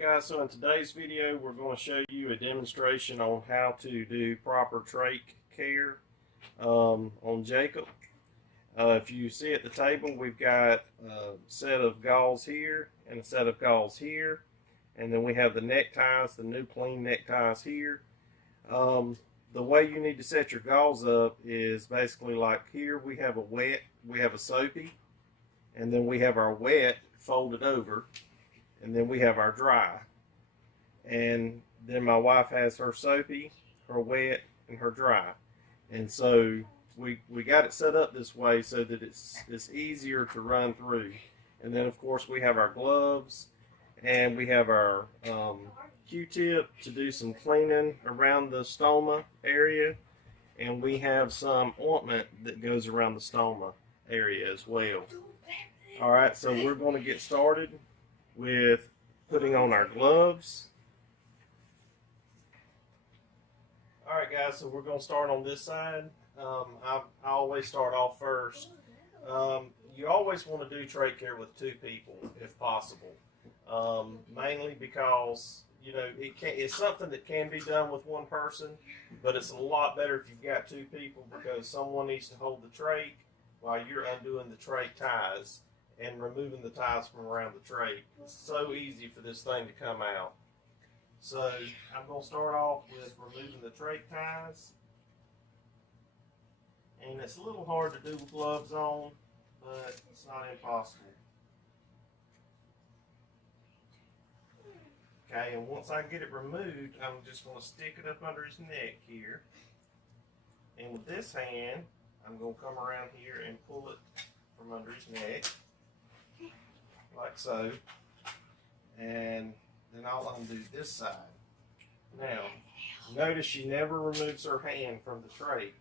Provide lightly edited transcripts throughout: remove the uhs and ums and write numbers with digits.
guys, so in today's video we're going to show you a demonstration on how to do proper trach care on Jacob. If you see at the table, we've got a set of gauze here and a set of gauze here, and then we have the neckties, the new clean neckties here. The way you need to set your gauze up is basically like here we have a wet, we have a soapy, and then we have our wet folded over, and then we have our dry. And then my wife has her soapy, her wet, and her dry. And so we got it set up this way so that it's easier to run through. And then of course we have our gloves, and we have our Q-tip to do some cleaning around the stoma area, and we have some ointment that goes around the stoma area as well. Alright, so we're going to get started with putting on our gloves. Alright guys, so we're going to start on this side. I always start off first. You always want to do trach care with 2 people if possible. Mainly because, you know, it's something that can be done with 1 person, but it's a lot better if you've got 2 people, because someone needs to hold the trach while you're undoing the trach ties and removing the ties from around the trach. It's so easy for this thing to come out. So I'm going to start off with removing the trach ties. And it's a little hard to do with gloves on, but it's not impossible. Okay, and once I get it removed, I'm just going to stick it up under his neck here. And with this hand, I'm going to come around here and pull it from under his neck, like so. And then I'll undo this side. Now, notice she never removes her hand from the trach.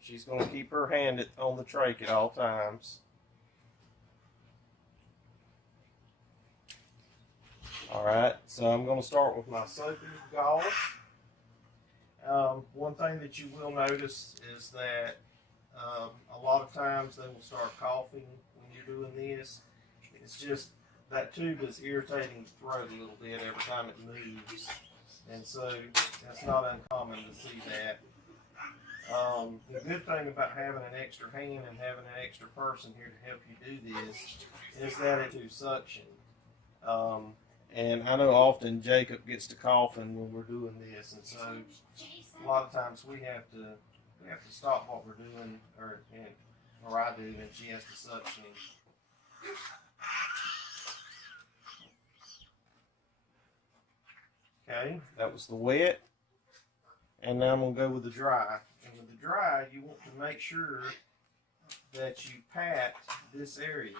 She's going to keep her hand on the trach at all times. Alright, so I'm going to start with my soapy gauze. One thing that you will notice is that a lot of times they will start coughing when you're doing this. It's just that tube is irritating the throat a little bit every time it moves, and so that's not uncommon to see that. The good thing about having an extra hand and having an extra person here to help you do this is that it do suction. And I know often Jacob gets to coughing when we're doing this, and so a lot of times we have to stop what we're doing, or I do, and she has to suction him. Okay, that was the wet, and now I'm going to go with the dry. And with the dry, you want to make sure that you pat this area.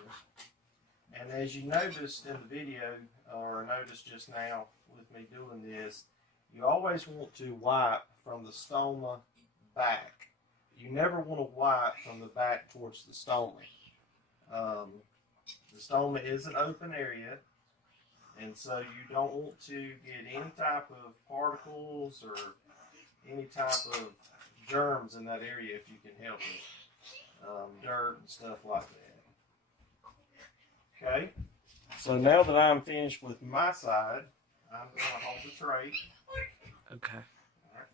And as you noticed in the video, or noticed just now with me doing this, you always want to wipe from the stoma back. You never want to wipe from the back towards the stoma. The stoma is an open area, and so you don't want to get any type of particles or any type of germs in that area if you can help it. Dirt and stuff like that. Okay, so now that I'm finished with my side, I'm going to hold the trach. Okay. Right.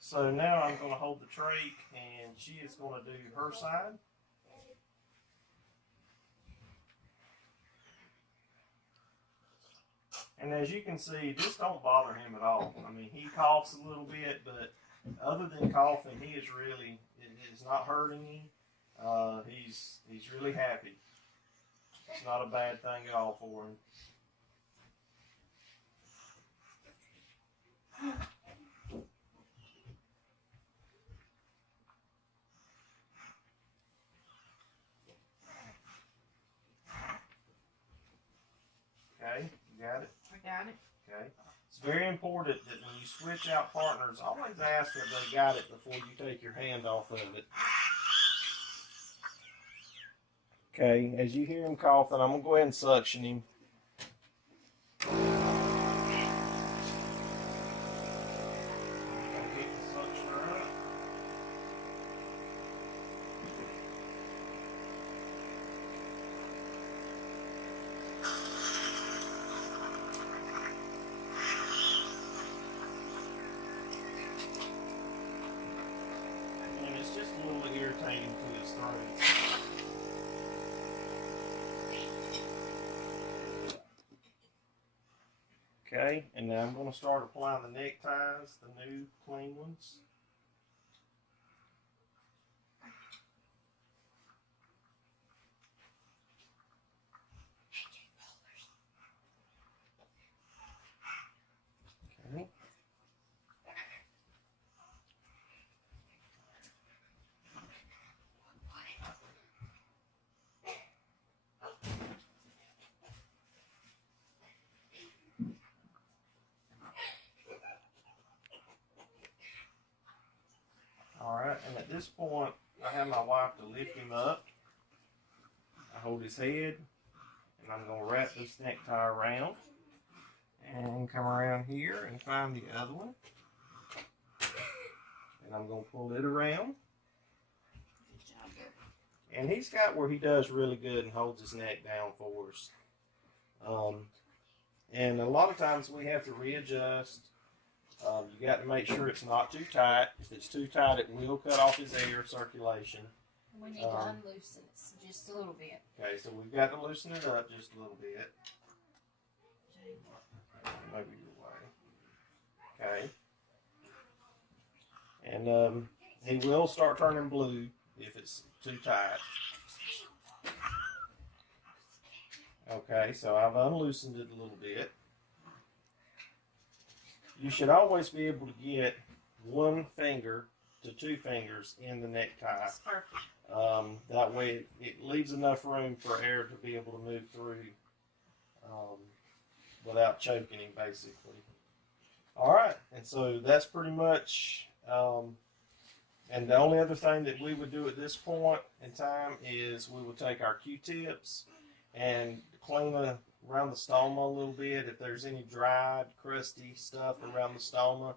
So now I'm going to hold the trach, and she is going to do her side. And as you can see, this don't bother him at all. I mean, he coughs a little bit, but other than coughing, he is really, it is not hurting him. He's really happy. It's not a bad thing at all for him. Okay, you got it? I got it. Okay. It's very important that when you switch out partners, always ask if they got it before you take your hand off of it. Okay, as you hear him coughing, I'm going to go ahead and suction him. Get the suctioner up. Okay, and now I'm going to start applying the neckties, the new clean ones. Okay. Alright, and at this point, I have my wife to lift him up. I hold his head, and I'm going to wrap this necktie around. And come around here and find the other one. And I'm going to pull it around. And he's got where he does really good and holds his neck down for us. And a lot of times we have to readjust. You got to make sure it's not too tight. If it's too tight, it will cut off his air circulation. We need to unloosen it just a little bit. Okay, so we've got to loosen it up just a little bit. Maybe your way. Okay. And he will start turning blue if it's too tight. Okay, so I've unloosened it a little bit. You should always be able to get 1 finger to 2 fingers in the necktie. That's perfect. That way it leaves enough room for air to be able to move through without choking him, basically. Alright, and so that's pretty much, and the only other thing that we would do at this point in time is we would take our Q-tips and clean around the stoma a little bit if there's any dried, crusty stuff around the stoma.